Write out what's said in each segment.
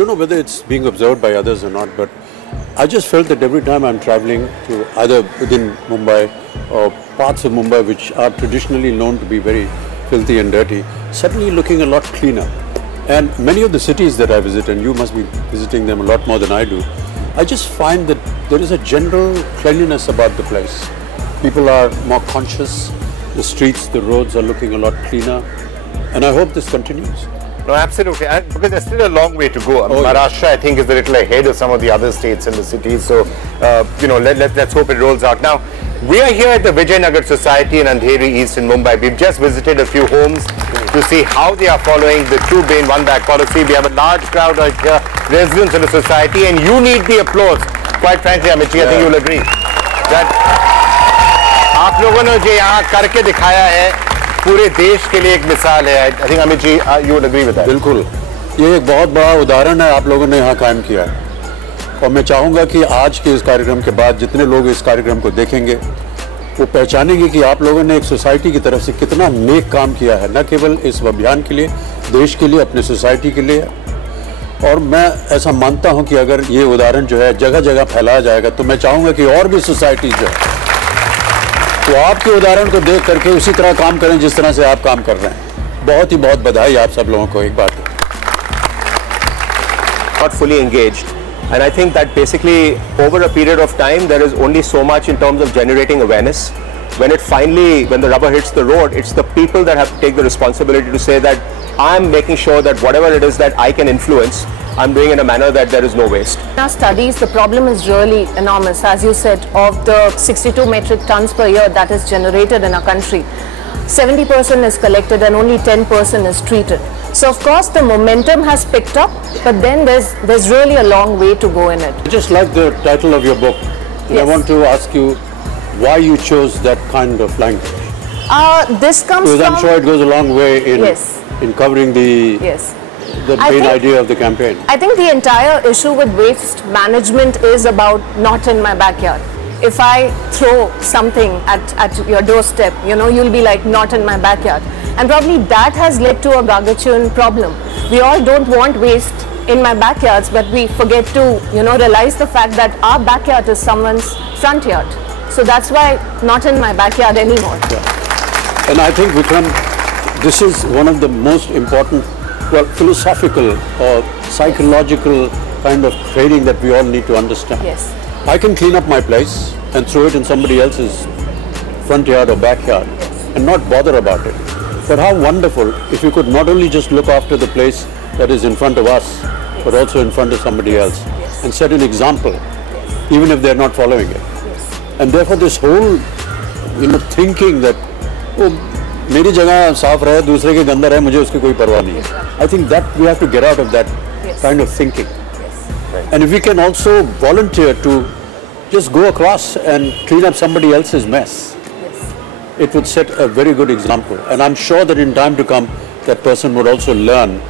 don't know whether it's being observed by others or not, but I just felt that every time I'm traveling to either within Mumbai or parts of Mumbai which are traditionally known to be very filthy and dirty, suddenly looking a lot cleaner. And many of the cities that I visit, and you must be visiting them a lot more than I do, I just find that there is a general cleanliness about the place. People are more conscious, the streets, the roads are looking a lot cleaner, and I hope this continues. No, absolutely, because there's still a long way to go. Maharashtra, I think, is a little ahead of some of the other states and the cities. So, let's hope it rolls out. Now, we are here at the Vijayanagar Society in Andheri East in Mumbai. We've just visited a few homes to see how they are following the two bin one bag policy. We have a large crowd right here, residents of the society, and you need the applause. Quite frankly, Amit ji, I think you'll agree that आप लोगों ने जो यहाँ करके दिखाया है पूरे देश के लिए एक मिसाल है. I think Amit ji, you would agree with that. बिल्कुल, ये एक बहुत बड़ा उदाहरण है आप लोगों ने यहाँ कायम किया है. और मैं चाहूँगा कि आज के इस कार्यक्रम के बाद जितने लोग इस कार्यक्रम को देखेंगे वो पहचानेंगे कि आप लोगों ने एक सोसाइटी की तरफ से कितना नेक काम किया है, न केवल इस अभियान के लिए, देश के लिए, अपने सोसाइटी के लिए. और मैं ऐसा मानता हूँ कि अगर ये उदाहरण जो है जगह जगह फैलाया जाएगा तो मैं चाहूँगा कि और भी सोसाइटी जो है तो आपके उदाहरण को देख करके उसी तरह काम करें जिस तरह से आप काम कर रहे हैं. बहुत ही बहुत बधाई आप सब लोगों को एक बार. Not fully engaged, and I think that basically over a period of time there is only so much in terms of generating awareness. When the rubber hits the road, it's the people that have to take the responsibility to say that I'm making sure that whatever it is that I can influence, I'm doing in a manner that there is no waste. In our studies, the problem is really enormous. As you said, of the 62 metric tons per year that is generated in our country, 70% is collected and only 10% is treated. So of course the momentum has picked up, but then there's really a long way to go in it. I just like the title of your book. And yes. I want to ask you why you chose that kind of language. This comes because from... I'm sure it goes a long way in covering the main idea of the campaign. I think the entire issue with waste management is about not in my backyard. If I throw something at your doorstep, you'll be like, not in my backyard. And probably that has led to a gargantuan problem. We all don't want waste in my backyards, but we forget to, realize the fact that our backyard is someone's front yard. So that's why not in my backyard anymore. Yeah. And I think, Vikram, this is one of the most important, philosophical or psychological kind of training that we all need to understand. Yes. I can clean up my place and throw it in somebody else's front yard or backyard and not bother about it. But how wonderful if you could not only just look after the place that is in front of us, but also in front of somebody else and set an example, even if they're not following it. And therefore this whole, thinking that, oh, मेरी जगह साफ रहे, दूसरे के गंदा रहे, मुझे उसकी कोई परवाह नहीं है. I think that we have to get out of that kind of thinking. And if we can also volunteer to just go across and clean up somebody else's mess, it would set a very good example. And I'm sure that in time to come, that person would also learn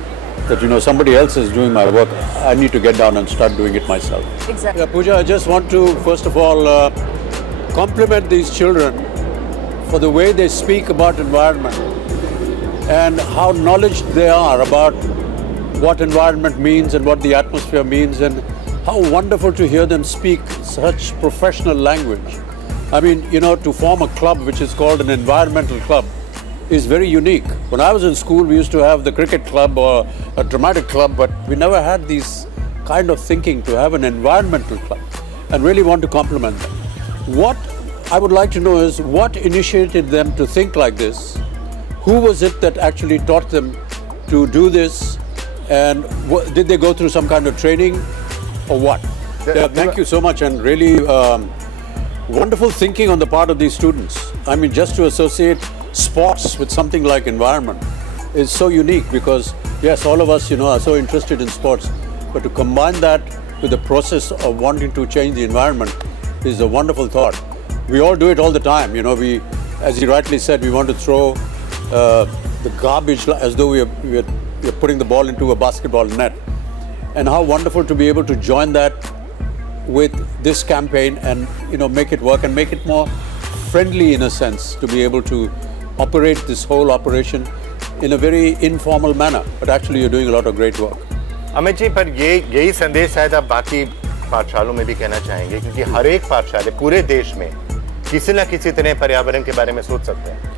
that, somebody else is doing my work. I need to get down and start doing it myself. Exactly. Yeah, Pooja, I just want to, first of all, compliment these children for the way they speak about environment and how knowledgeable they are about what environment means and what the atmosphere means, and how wonderful to hear them speak such professional language. I mean, to form a club which is called an environmental club is very unique. When I was in school, we used to have the cricket club or a dramatic club, but we never had these kind of thinking to have an environmental club, and really want to compliment them. What I would like to know is what initiated them to think like this? Who was it that actually taught them to do this? And did they go through some kind of training or what? Thank you so much, and really wonderful thinking on the part of these students. I mean, just to associate sports with something like environment is so unique, because yes, all of us, are so interested in sports, but to combine that with the process of wanting to change the environment is a wonderful thought. We all do it all the time, we, as he rightly said, we want to throw the garbage as though we are putting the ball into a basketball net. And how wonderful to be able to join that with this campaign and, make it work and make it more friendly in a sense, to be able to operate this whole operation in a very informal manner. But actually you're doing a lot of great work. Amit ji, पर यही संदेश शायद आप बाकी पाठशालों में भी कहना चाहेंगे, क्योंकि हर एक पाठशाला पूरे देश में किसी न किसी तरह पर्यावरण के बारे में सोच सकते हैं।